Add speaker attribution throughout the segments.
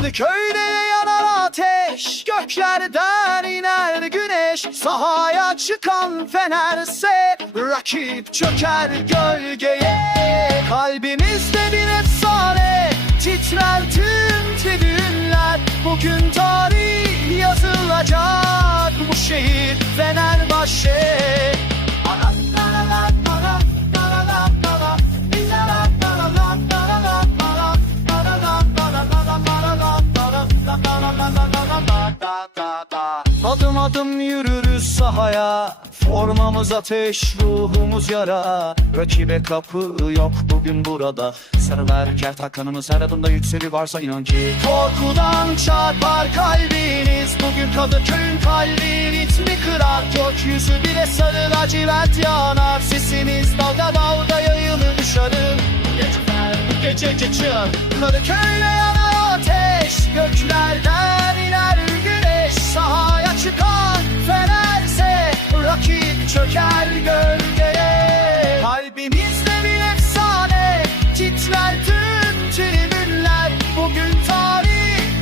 Speaker 1: Kadıköy'de yanar ateş Göklerden iner güneş. Sahaya çıkan fenerse Rakip çöker gölgeye. Kalbimizde bir efsane Titrer tüm tribünler. Bugün tarih yazılacak Bu şehir. Fenerbahçe Adım adım yürürüz sahaya Formamız ateş, ruhumuz yara. Rakibe kapı yok bugün burada. Sarılar kertakanımız her adımda yükseli varsa inan ki. Korkudan çarpar kalbiniz. Bugün Kadıköy'ün kalbi ritmi kırar. Gökyüzü bile sarı lacivert yanar. Sesimiz dalga dalga yayılır dışarı. Geceler gece geçiyor. Kadıköy'le yanar ateş. Göklerden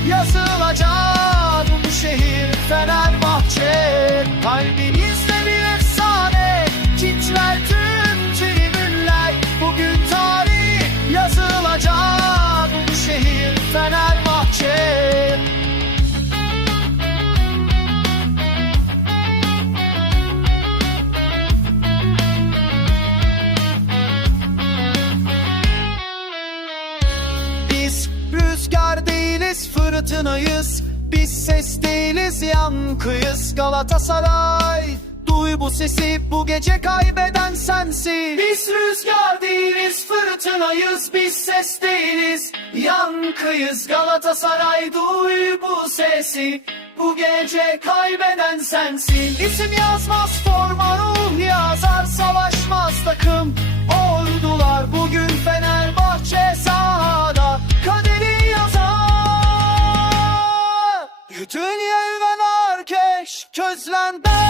Speaker 1: yazılacak Bu şehir Fenerbahçe. Kalbimizde değiliz fırtınayız Biz ses değiliz yankıyız. Galatasaray Duy bu sesi bu gece kaybeden sensin. Biz rüzgar değiliz fırtınayız Biz ses değiliz yankıyız. Galatasaray duy bu sesi bu gece kaybeden sensin. İsim yazmaz forma ruh yazar Savaşmaz Közlenden